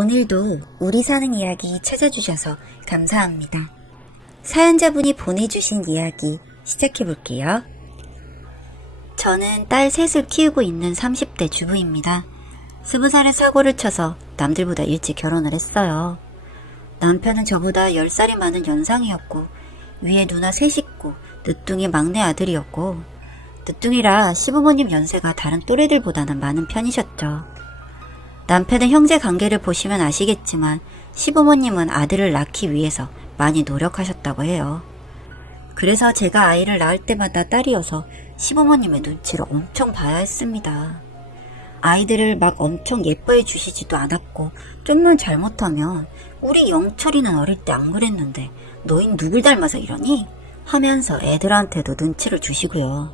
오늘도 우리 사는 이야기 찾아주셔서 감사합니다. 사연자분이 보내주신 이야기 시작해볼게요. 저는 딸 셋을 키우고 있는 30대 주부입니다. 20살에 사고를 쳐서 남들보다 일찍 결혼을 했어요. 남편은 저보다 10살이 많은 연상이었고 위에 누나 셋이 있고 늦둥이 막내 아들이었고 늦둥이라 시부모님 연세가 다른 또래들보다는 많은 편이셨죠. 남편의 형제 관계를 보시면 아시겠지만 시부모님은 아들을 낳기 위해서 많이 노력하셨다고 해요. 그래서 제가 아이를 낳을 때마다 딸이어서 시부모님의 눈치를 엄청 봐야 했습니다. 아이들을 막 엄청 예뻐해 주시지도 않았고 좀만 잘못하면 우리 영철이는 어릴 때 안 그랬는데 너흰 누굴 닮아서 이러니? 하면서 애들한테도 눈치를 주시고요.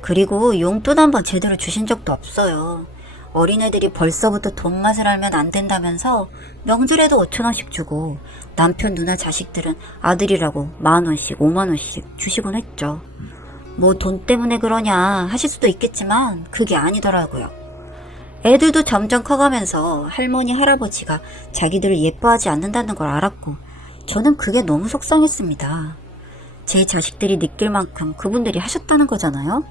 그리고 용돈 한번 제대로 주신 적도 없어요. 어린애들이 벌써부터 돈 맛을 알면 안 된다면서 명절에도 5,000원씩 주고 남편 누나 자식들은 아들이라고 10,000원씩 50,000원씩 주시곤 했죠. 뭐 돈 때문에 그러냐 하실 수도 있겠지만 그게 아니더라고요. 애들도 점점 커가면서 할머니 할아버지가 자기들을 예뻐하지 않는다는 걸 알았고 저는 그게 너무 속상했습니다. 제 자식들이 느낄 만큼 그분들이 하셨다는 거잖아요.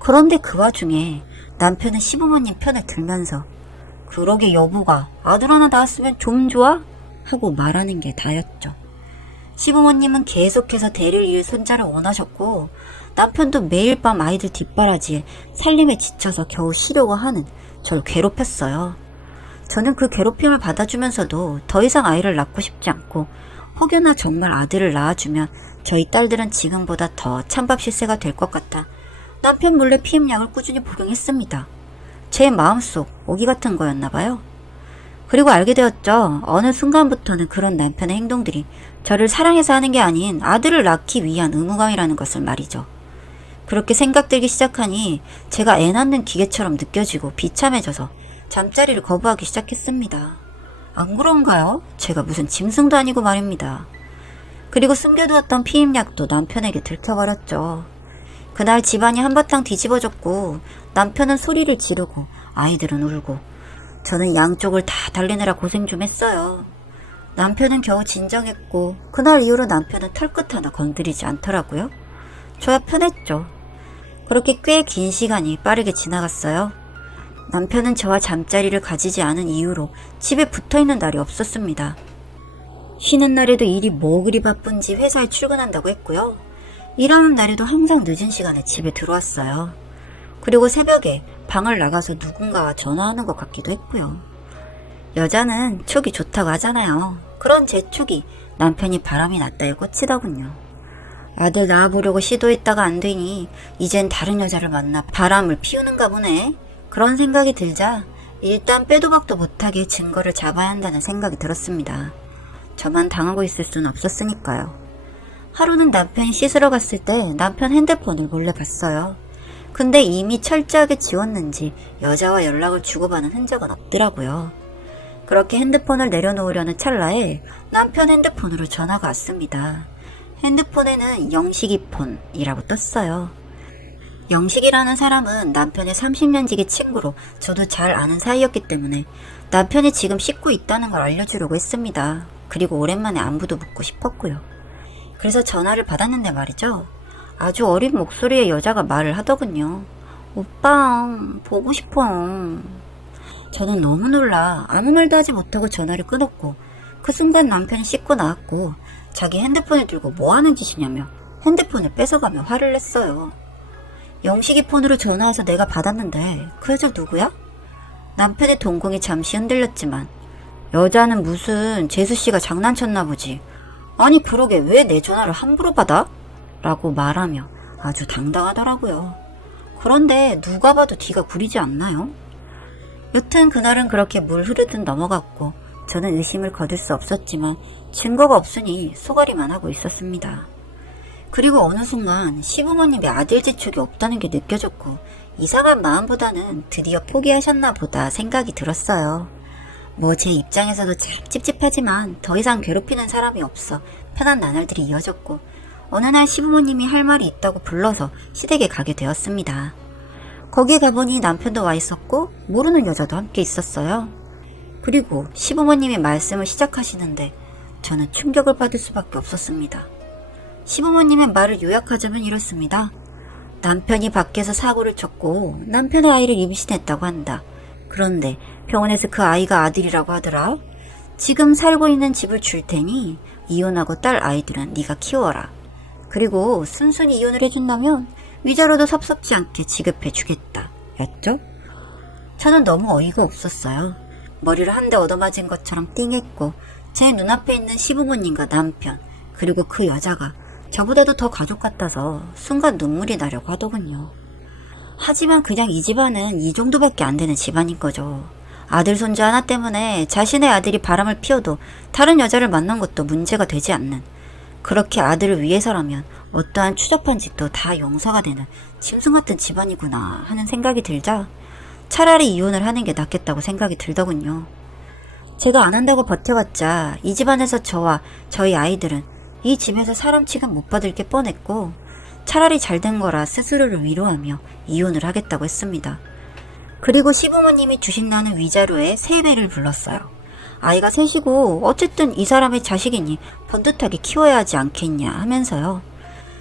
그런데 그 와중에 남편은 시부모님 편을 들면서 그러게 여보가 아들 하나 낳았으면 좀 좋아? 하고 말하는 게 다였죠. 시부모님은 계속해서 대를 이을 손자를 원하셨고 남편도 매일 밤 아이들 뒷바라지에 살림에 지쳐서 겨우 쉬려고 하는 절 괴롭혔어요. 저는 그 괴롭힘을 받아주면서도 더 이상 아이를 낳고 싶지 않고 혹여나 정말 아들을 낳아주면 저희 딸들은 지금보다 더 찬밥 실세가 될 것 같아 남편 몰래 피임약을 꾸준히 복용했습니다. 제 마음속 오기 같은 거였나봐요. 그리고 알게 되었죠. 어느 순간부터는 그런 남편의 행동들이 저를 사랑해서 하는 게 아닌 아들을 낳기 위한 의무감이라는 것을 말이죠. 그렇게 생각들기 시작하니 제가 애 낳는 기계처럼 느껴지고 비참해져서 잠자리를 거부하기 시작했습니다. 안 그런가요? 제가 무슨 짐승도 아니고 말입니다. 그리고 숨겨두었던 피임약도 남편에게 들켜버렸죠. 그날 집안이 한바탕 뒤집어졌고 남편은 소리를 지르고 아이들은 울고 저는 양쪽을 다 달래느라 고생 좀 했어요. 남편은 겨우 진정했고 그날 이후로 남편은 털끝 하나 건드리지 않더라고요. 저야 편했죠. 그렇게 꽤 긴 시간이 빠르게 지나갔어요. 남편은 저와 잠자리를 가지지 않은 이유로 집에 붙어있는 날이 없었습니다. 쉬는 날에도 일이 뭐 그리 바쁜지 회사에 출근한다고 했고요. 일하는 날에도 항상 늦은 시간에 집에 들어왔어요. 그리고 새벽에 방을 나가서 누군가와 전화하는 것 같기도 했고요. 여자는 촉이 좋다고 하잖아요. 그런 제 촉이 남편이 바람이 났다에 꽂히더군요. 아들 낳아보려고 시도했다가 안 되니 이젠 다른 여자를 만나 바람을 피우는가 보네. 그런 생각이 들자 일단 빼도 박도 못하게 증거를 잡아야 한다는 생각이 들었습니다. 저만 당하고 있을 수는 없었으니까요. 하루는 남편이 씻으러 갔을 때 남편 핸드폰을 몰래 봤어요. 근데 이미 철저하게 지웠는지 여자와 연락을 주고받은 흔적은 없더라고요. 그렇게 핸드폰을 내려놓으려는 찰나에 남편 핸드폰으로 전화가 왔습니다. 핸드폰에는 영식이폰이라고 떴어요. 영식이라는 사람은 남편의 30년 지기 친구로 저도 잘 아는 사이였기 때문에 남편이 지금 씻고 있다는 걸 알려주려고 했습니다. 그리고 오랜만에 안부도 묻고 싶었고요. 그래서 전화를 받았는데 말이죠. 아주 어린 목소리의 여자가 말을 하더군요. 오빠, 보고 싶어. 저는 너무 놀라 아무 말도 하지 못하고 전화를 끊었고 그 순간 남편이 씻고 나왔고 자기 핸드폰을 들고 뭐 하는 짓이냐며 핸드폰을 뺏어가며 화를 냈어요. 영식이 폰으로 전화와서 내가 받았는데 그 여자 누구야? 남편의 동공이 잠시 흔들렸지만 여자는 무슨 재수씨가 장난쳤나 보지. 아니 그러게 왜 내 전화를 함부로 받아? 라고 말하며 아주 당당하더라고요. 그런데 누가 봐도 뒤가 구리지 않나요? 여튼 그날은 그렇게 물 흐르듯 넘어갔고 저는 의심을 거둘 수 없었지만 증거가 없으니 소가리만 하고 있었습니다. 그리고 어느 순간 시부모님의 아들 재촉이 없다는 게 느껴졌고 이상한 마음보다는 드디어 포기하셨나 보다 생각이 들었어요. 뭐 제 입장에서도 참 찝찝하지만 더 이상 괴롭히는 사람이 없어 편한 나날들이 이어졌고 어느 날 시부모님이 할 말이 있다고 불러서 시댁에 가게 되었습니다. 거기에 가보니 남편도 와 있었고 모르는 여자도 함께 있었어요. 그리고 시부모님이 말씀을 시작하시는데 저는 충격을 받을 수밖에 없었습니다. 시부모님의 말을 요약하자면 이렇습니다. 남편이 밖에서 사고를 쳤고 남편의 아이를 임신했다고 한다. 그런데 병원에서 그 아이가 아들이라고 하더라. 지금 살고 있는 집을 줄 테니 이혼하고 딸 아이들은 네가 키워라. 그리고 순순히 이혼을 해준다면 위자료도 섭섭지 않게 지급해 주겠다. 였죠? 저는 너무 어이가 없었어요. 머리를 한 대 얻어맞은 것처럼 띵했고 제 눈앞에 있는 시부모님과 남편 그리고 그 여자가 저보다도 더 가족 같아서 순간 눈물이 나려고 하더군요. 하지만 그냥 이 집안은 이 정도밖에 안 되는 집안인 거죠. 아들 손주 하나 때문에 자신의 아들이 바람을 피워도 다른 여자를 만난 것도 문제가 되지 않는, 그렇게 아들을 위해서라면 어떠한 추접한 짓도 다 용서가 되는 짐승 같은 집안이구나 하는 생각이 들자 차라리 이혼을 하는 게 낫겠다고 생각이 들더군요. 제가 안 한다고 버텨봤자 이 집안에서 저와 저희 아이들은 이 집에서 사람 취급 못 받을 게 뻔했고 차라리 잘된 거라 스스로를 위로하며 이혼을 하겠다고 했습니다. 그리고 시부모님이 주신 나는 위자료에 3배를 불렀어요. 아이가 셋이고 어쨌든 이 사람의 자식이니 번듯하게 키워야 하지 않겠냐 하면서요.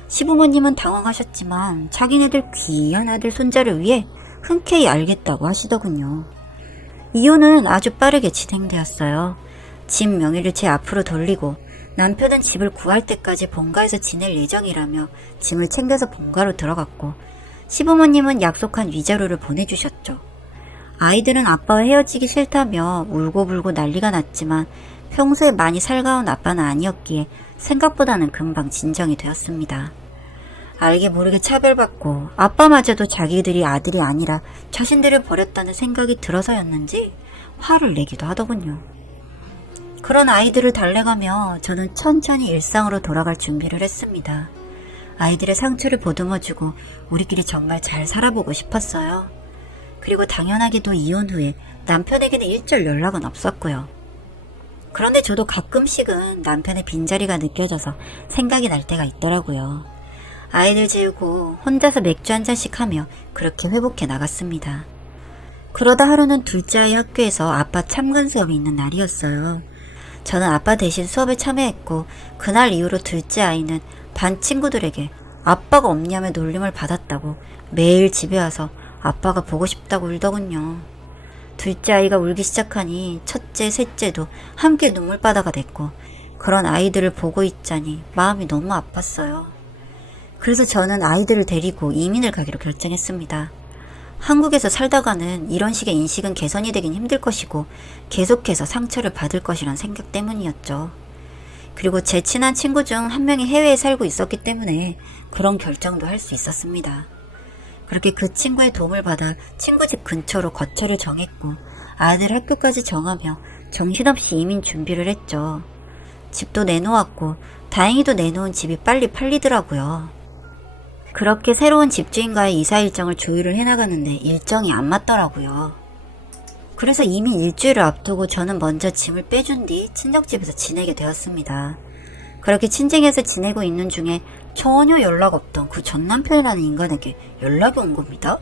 시부모님은 당황하셨지만 자기네들 귀한 아들 손자를 위해 흔쾌히 알겠다고 하시더군요. 이혼은 아주 빠르게 진행되었어요. 집 명의를 제 앞으로 돌리고 남편은 집을 구할 때까지 본가에서 지낼 예정이라며 짐을 챙겨서 본가로 들어갔고 시부모님은 약속한 위자료를 보내주셨죠. 아이들은 아빠와 헤어지기 싫다며 울고불고 난리가 났지만 평소에 많이 살가운 아빠는 아니었기에 생각보다는 금방 진정이 되었습니다. 알게 모르게 차별받고 아빠마저도 자기들이 아들이 아니라 자신들을 버렸다는 생각이 들어서였는지 화를 내기도 하더군요. 그런 아이들을 달래가며 저는 천천히 일상으로 돌아갈 준비를 했습니다. 아이들의 상처를 보듬어주고 우리끼리 정말 잘 살아보고 싶었어요. 그리고 당연하게도 이혼 후에 남편에게는 일절 연락은 없었고요. 그런데 저도 가끔씩은 남편의 빈자리가 느껴져서 생각이 날 때가 있더라고요. 아이들 재우고 혼자서 맥주 한 잔씩 하며 그렇게 회복해 나갔습니다. 그러다 하루는 둘째 아이 학교에서 아빠 참관 수업이 있는 날이었어요. 저는 아빠 대신 수업에 참여했고 그날 이후로 둘째 아이는 반 친구들에게 아빠가 없냐며 놀림을 받았다고 매일 집에 와서 아빠가 보고 싶다고 울더군요. 둘째 아이가 울기 시작하니 첫째, 셋째도 함께 눈물바다가 됐고 그런 아이들을 보고 있자니 마음이 너무 아팠어요. 그래서 저는 아이들을 데리고 이민을 가기로 결정했습니다. 한국에서 살다가는 이런 식의 인식은 개선이 되긴 힘들 것이고 계속해서 상처를 받을 것이란 생각 때문이었죠. 그리고 제 친한 친구 중 한 명이 해외에 살고 있었기 때문에 그런 결정도 할 수 있었습니다. 그렇게 그 친구의 도움을 받아 친구 집 근처로 거처를 정했고 아들 학교까지 정하며 정신없이 이민 준비를 했죠. 집도 내놓았고 다행히도 내놓은 집이 빨리 팔리더라고요. 그렇게 새로운 집주인과의 이사 일정을 조율을 해나가는데 일정이 안 맞더라고요. 그래서 이미 일주일을 앞두고 저는 먼저 짐을 빼준 뒤 친정집에서 지내게 되었습니다. 그렇게 친정에서 지내고 있는 중에 전혀 연락 없던 그 전남편이라는 인간에게 연락이 온 겁니다.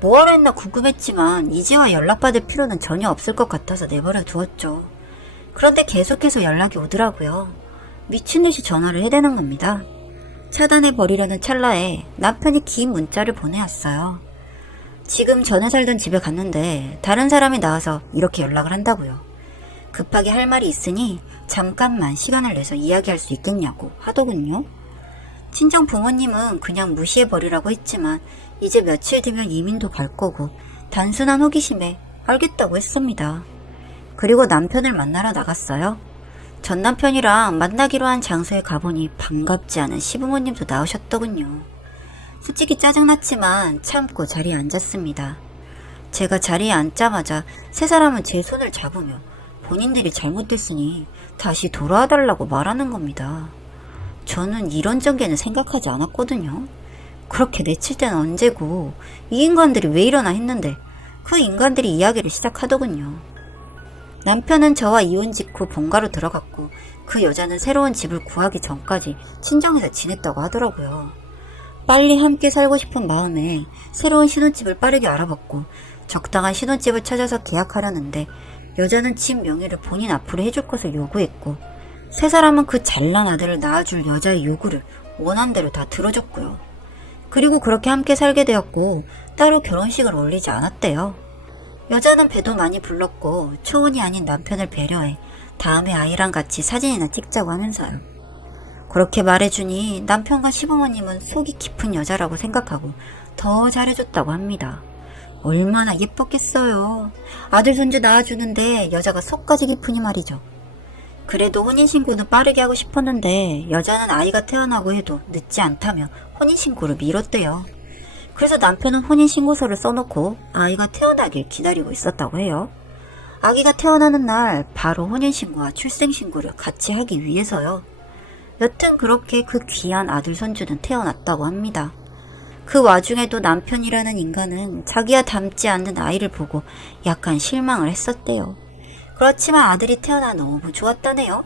뭐하러 했나 궁금했지만 이제와 연락받을 필요는 전혀 없을 것 같아서 내버려 두었죠. 그런데 계속해서 연락이 오더라고요. 미친듯이 전화를 해대는 겁니다. 차단해버리려는 찰나에 남편이 긴 문자를 보내왔어요. 지금 전에 살던 집에 갔는데 다른 사람이 나와서 이렇게 연락을 한다고요. 급하게 할 말이 있으니 잠깐만 시간을 내서 이야기할 수 있겠냐고 하더군요. 친정 부모님은 그냥 무시해버리라고 했지만 이제 며칠 뒤면 이민도 갈 거고 단순한 호기심에 알겠다고 했습니다. 그리고 남편을 만나러 나갔어요. 전 남편이랑 만나기로 한 장소에 가보니 반갑지 않은 시부모님도 나오셨더군요. 솔직히 짜증났지만 참고 자리에 앉았습니다. 제가 자리에 앉자마자 세 사람은 제 손을 잡으며 본인들이 잘못됐으니 다시 돌아와달라고 말하는 겁니다. 저는 이런 전개는 생각하지 않았거든요. 그렇게 내칠 때는 언제고 이 인간들이 왜 이러나 했는데 그 인간들이 이야기를 시작하더군요. 남편은 저와 이혼 직후 본가로 들어갔고 그 여자는 새로운 집을 구하기 전까지 친정에서 지냈다고 하더라고요. 빨리 함께 살고 싶은 마음에 새로운 신혼집을 빠르게 알아봤고 적당한 신혼집을 찾아서 계약하려는데 여자는 집 명의를 본인 앞으로 해줄 것을 요구했고, 세 사람은 그 잘난 아들을 낳아줄 여자의 요구를 원한대로 다 들어줬고요. 그리고 그렇게 함께 살게 되었고 따로 결혼식을 올리지 않았대요. 여자는 배도 많이 불렀고 초혼이 아닌 남편을 배려해 다음에 아이랑 같이 사진이나 찍자고 하면서요. 그렇게 말해주니 남편과 시부모님은 속이 깊은 여자라고 생각하고 더 잘해줬다고 합니다. 얼마나 예뻤겠어요. 아들 손주 낳아주는데 여자가 속까지 깊으니 말이죠. 그래도 혼인신고는 빠르게 하고 싶었는데 여자는 아이가 태어나고 해도 늦지 않다며 혼인신고를 미뤘대요. 그래서 남편은 혼인신고서를 써놓고 아이가 태어나길 기다리고 있었다고 해요. 아기가 태어나는 날 바로 혼인신고와 출생신고를 같이 하기 위해서요. 여튼 그렇게 그 귀한 아들 손주는 태어났다고 합니다. 그 와중에도 남편이라는 인간은 자기와 닮지 않는 아이를 보고 약간 실망을 했었대요. 그렇지만 아들이 태어나 너무 좋았다네요.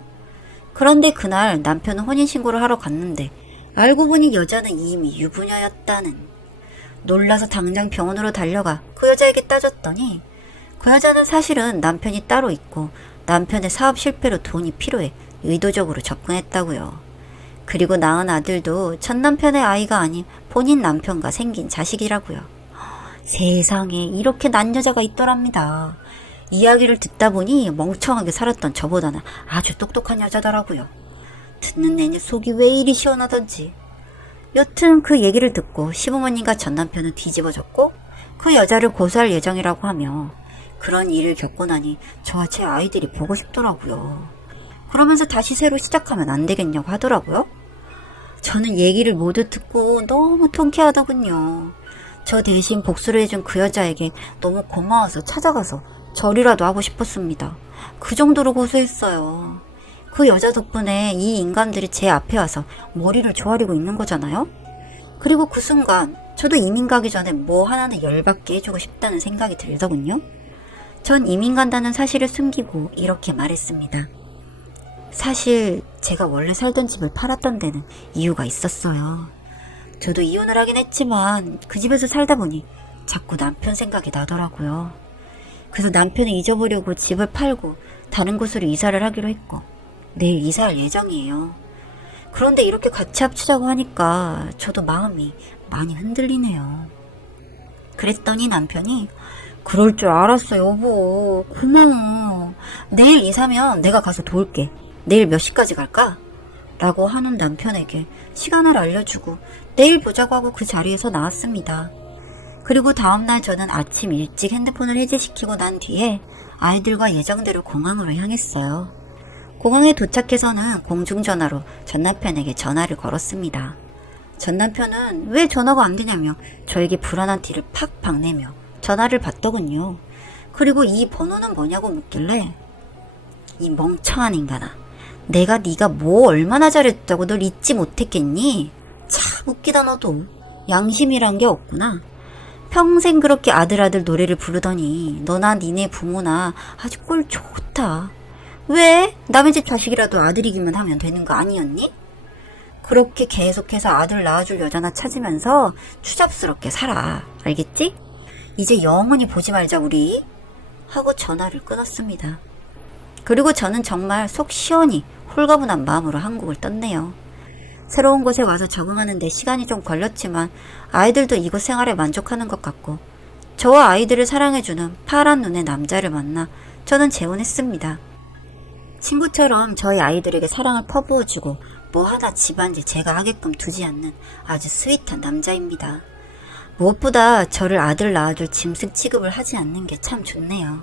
그런데 그날 남편은 혼인신고를 하러 갔는데 알고 보니 여자는 이미 유부녀였다는. 놀라서 당장 병원으로 달려가 그 여자에게 따졌더니 그 여자는 사실은 남편이 따로 있고 남편의 사업 실패로 돈이 필요해 의도적으로 접근했다고요. 그리고 낳은 아들도 전 남편의 아이가 아닌 본인 남편과 생긴 자식이라고요. 세상에 이렇게 난 여자가 있더랍니다. 이야기를 듣다 보니 멍청하게 살았던 저보다는 아주 똑똑한 여자더라고요. 듣는 내내 속이 왜 이리 시원하던지. 여튼 그 얘기를 듣고 시부모님과 전 남편은 뒤집어졌고 그 여자를 고소할 예정이라고 하며 그런 일을 겪고 나니 저와 제 아이들이 보고 싶더라고요. 그러면서 다시 새로 시작하면 안 되겠냐고 하더라고요. 저는 얘기를 모두 듣고 너무 통쾌하더군요. 저 대신 복수를 해준 그 여자에게 너무 고마워서 찾아가서 절이라도 하고 싶었습니다. 그 정도로 고소했어요. 그 여자 덕분에 이 인간들이 제 앞에 와서 머리를 조아리고 있는 거잖아요. 그리고 그 순간 저도 이민 가기 전에 뭐 하나는 열받게 해주고 싶다는 생각이 들더군요. 전 이민 간다는 사실을 숨기고 이렇게 말했습니다. 사실 제가 원래 살던 집을 팔았던 데는 이유가 있었어요. 저도 이혼을 하긴 했지만 그 집에서 살다 보니 자꾸 남편 생각이 나더라고요. 그래서 남편을 잊어보려고 집을 팔고 다른 곳으로 이사를 하기로 했고 내일 이사할 예정이에요. 그런데 이렇게 같이 합치자고 하니까 저도 마음이 많이 흔들리네요. 그랬더니 남편이 그럴 줄 알았어 여보. 고마워. 내일 이사면 내가 가서 도울게. 내일 몇 시까지 갈까? 라고 하는 남편에게 시간을 알려주고 내일 보자고 하고 그 자리에서 나왔습니다. 그리고 다음날 저는 아침 일찍 핸드폰을 해제시키고 난 뒤에 아이들과 예정대로 공항으로 향했어요. 공항에 도착해서는 공중전화로 전 남편에게 전화를 걸었습니다. 전 남편은 왜 전화가 안 되냐며 저에게 불안한 티를 팍팍 내며 전화를 받더군요. 그리고 이 번호는 뭐냐고 묻길래 이 멍청한 인간아. 내가 네가 뭐 얼마나 잘했다고 널 잊지 못했겠니? 참 웃기다 너도. 양심이란 게 없구나. 평생 그렇게 아들 노래를 부르더니 너나 니네 부모나 아주 꼴 좋다. 왜? 남의 집 자식이라도 아들이기만 하면 되는 거 아니었니? 그렇게 계속해서 아들 낳아줄 여자나 찾으면서 추잡스럽게 살아. 알겠지? 이제 영원히 보지 말자 우리. 하고 전화를 끊었습니다. 그리고 저는 정말 속 시원히 홀가분한 마음으로 한국을 떴네요. 새로운 곳에 와서 적응하는 데 시간이 좀 걸렸지만 아이들도 이곳 생활에 만족하는 것 같고 저와 아이들을 사랑해주는 파란 눈의 남자를 만나 저는 재혼했습니다. 친구처럼 저희 아이들에게 사랑을 퍼부어주고 뭐 하나 집안일 제가 하게끔 두지 않는 아주 스윗한 남자입니다. 무엇보다 저를 아들 낳아줄 짐승 취급을 하지 않는 게 참 좋네요.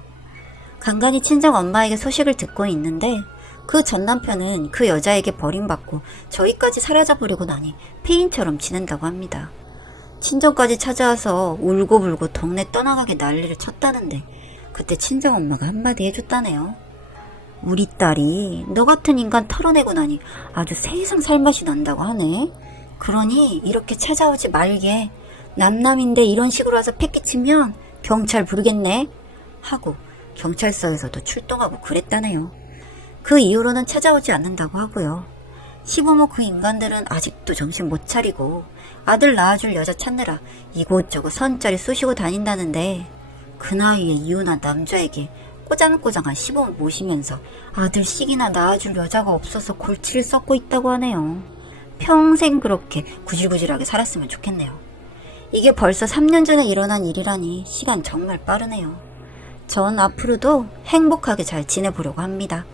간간히 친정 엄마에게 소식을 듣고 있는데 그 전 남편은 그 여자에게 버림받고 저희까지 사라져버리고 나니 폐인처럼 지낸다고 합니다. 친정까지 찾아와서 울고불고 동네 떠나가게 난리를 쳤다는데 그때 친정 엄마가 한마디 해줬다네요. 우리 딸이 너 같은 인간 털어내고 나니 아주 세상 살맛이 난다고 하네. 그러니 이렇게 찾아오지 말게. 남남인데 이런 식으로 와서 패기치면 경찰 부르겠네. 하고 경찰서에서도 출동하고 그랬다네요. 그 이후로는 찾아오지 않는다고 하고요. 시부모 그 인간들은 아직도 정신 못 차리고 아들 낳아줄 여자 찾느라 이곳저곳 선자리 쑤시고 다닌다는데 그 나이에 이혼한 남자에게 꼬장꼬장한 시범을 모시면서 아들씩이나 낳아줄 여자가 없어서 골치를 썩고 있다고 하네요. 평생 그렇게 구질구질하게 살았으면 좋겠네요. 이게 벌써 3년 전에 일어난 일이라니 시간 정말 빠르네요. 전 앞으로도 행복하게 잘 지내보려고 합니다.